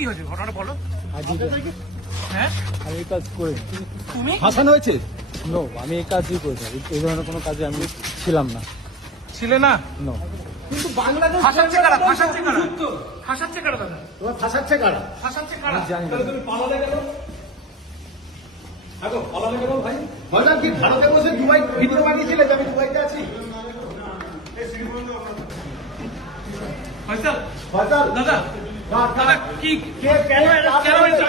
কি হয়েছে ঘটনাটা বলো। হ্যাঁ আমি এই কাজ করি তুমি ফাঁসানো হয়েছে? নো, আমি এই কাজই করি না। এই ধরনের কোনো কাজে আমি ছিলাম না। ছিলে না? নো। কিন্তু বাংলাদেশ ফাঁসাচ্ছে কারা? ফাঁসাচ্ছে কারা? ফাঁসাচ্ছে কারা দাদা? তোমার ফাঁসাচ্ছে কারা? ফাঁসাচ্ছে কারা? আমি জানি না। তুমি পালালে কেন? আগো পালালে কেন ভাই? ভাইজান কি ভারতে বসে দুবাই ভিডিও বানিয়েছিলে যে আমি দুবাইতে আছি? ফয়সাল ভাইজান দাদা দাদা কি কে কেন কেন হয়েছিল?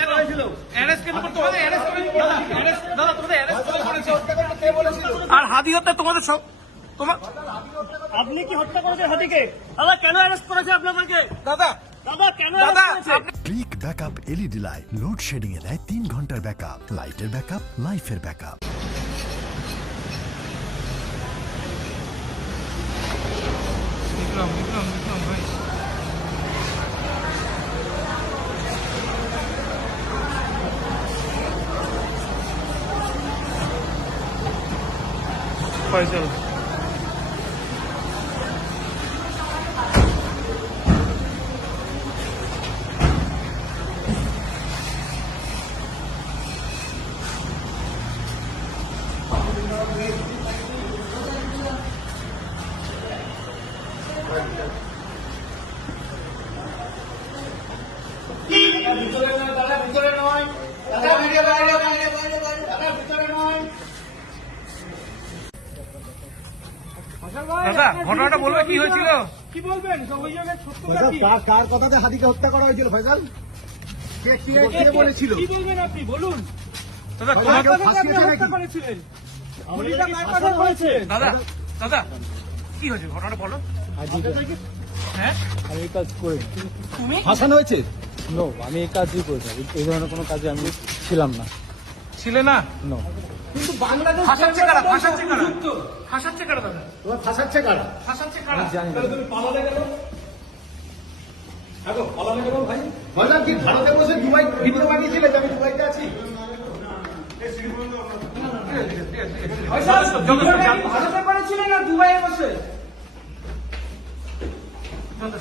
কেন হয়েছিল? অ্যারেস্ট কেন করতে হবে? অ্যারেস্ট করে দাদা অ্যারেস্ট দাদা তোমাদের অ্যারেস্ট কেন করেছে? কে বলেছিল? আর হাদি হত্যা তোমাদের সব তোমার আপনি কি হত্যা করেছেন হাতিকে? দাদা কেন অ্যারেস্ট করেছে আপনাদেরকে? দাদা দাদা কেন দাদা অ্যারেস্ট করেছে? আপনি click backup LED light loadshedding এ দেয় 3 ঘন্টার ব্যাকআপ। লাইটের ব্যাকআপ, লাইফের ব্যাকআপ। বিক্রম ভাই ফয়সাল ভিতরে নয় দাদা, ভিতরে নয় দাদা, ভিডিও বাইরে দাদা, ভিতরে নয়। দাদা ঘটনাটা বলবে কি হয়েছিল? কি বলবেন? অভিযোগের সত্যতা কি? কার কথাতে হাদিকে হত্যা করা হয়েছিল ফয়সাল? কে বলেছিল? কি বলবেন আপনি বলুন? দাদা তোমাকে তোমাকে ফাঁসিয়েছে হত্যা নাকি? করেছিলেন? গুলিটা কার কথা হয়েছে? দাদা দাদা কি হয়েছে ঘটনাটা বলো। হ্যাঁ আমি এই কাজ করি তুমি ফাঁসানো হয়েছে? নো, আমি এই কাজই করি না। এই ধরনের কোনো কাজে আমি ছিলাম না। ছিলে না? নো। কিন্তু বাংলাদেশ ফাঁসাচ্ছে কারা? ফাঁসাচ্ছে কারা? ফাঁসাচ্ছে কারা দাদা? তোমার ফাঁসাচ্ছে কারা? ফাঁসাচ্ছে কারা? আমি জানি না। তুমি পালালে কেন? আগো পালালে কেন ভাই? ভাইজান কি ভারতে বসে দুবাই ভিডিও বানিয়েছিলে যে আমি দুবাইতে আছি? ভারতে করেছিলেন না দুবাইয়ে বসে?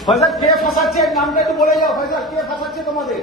ভাইজান কে ফাঁসাচ্ছে? নামটা একটু বলে যাও ভাইজান, কে ফাঁসাচ্ছে তোমাদের?